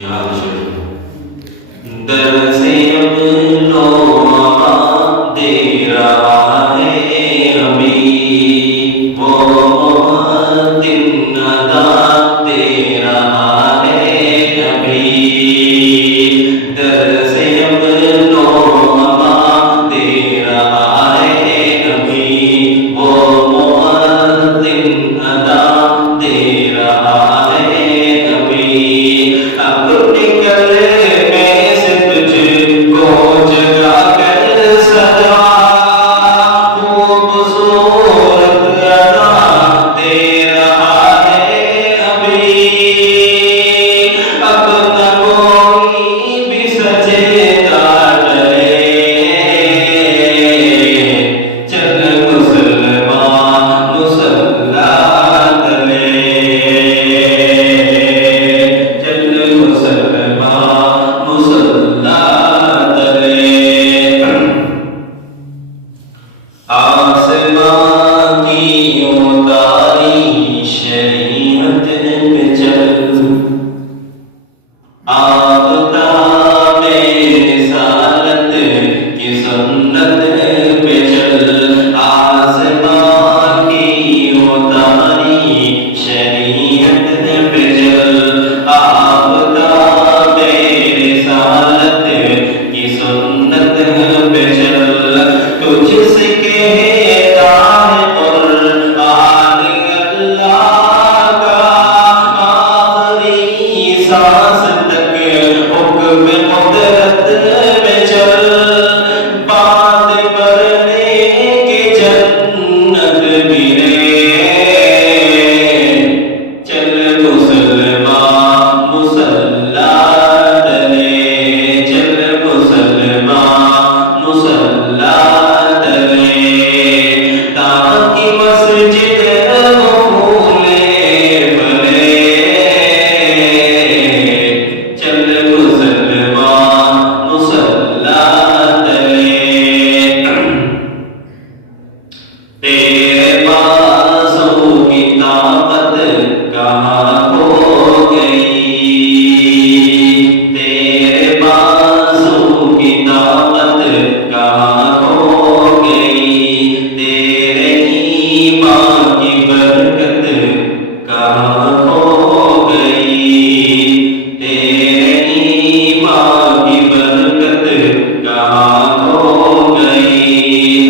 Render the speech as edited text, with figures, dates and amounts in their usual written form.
در سے اب نو دے رہا ہے ابھی وہ دن ادا دے رہا ہے ابھی در سے اب نو دے رہا ہے ابھی وہ دن ادا دے رہا ہے ابھی اب نکل آسمان کی اتاری شریعت پہ چل آفتاب رسالت کی سنت پہ چل آسمان کی اتاری شریعت پہ چل آفتاب رسالت کی سنت پہ چل تجھ سے سانس تک حکم قدرت میں چل بات کرنے کی جنت ملے چل مسلمان مصلی تلے چل مسلمان مصلی تلے تاکہ مسجد تیرے بازوں کی طاقت کہاں ہو گئی تیرے بازوں کی طاقت کہاں ہو گئی تیرے ایمان کی برکت کہاں ہو گئی تیرے ایمان کی برکت کہاں ہو گئی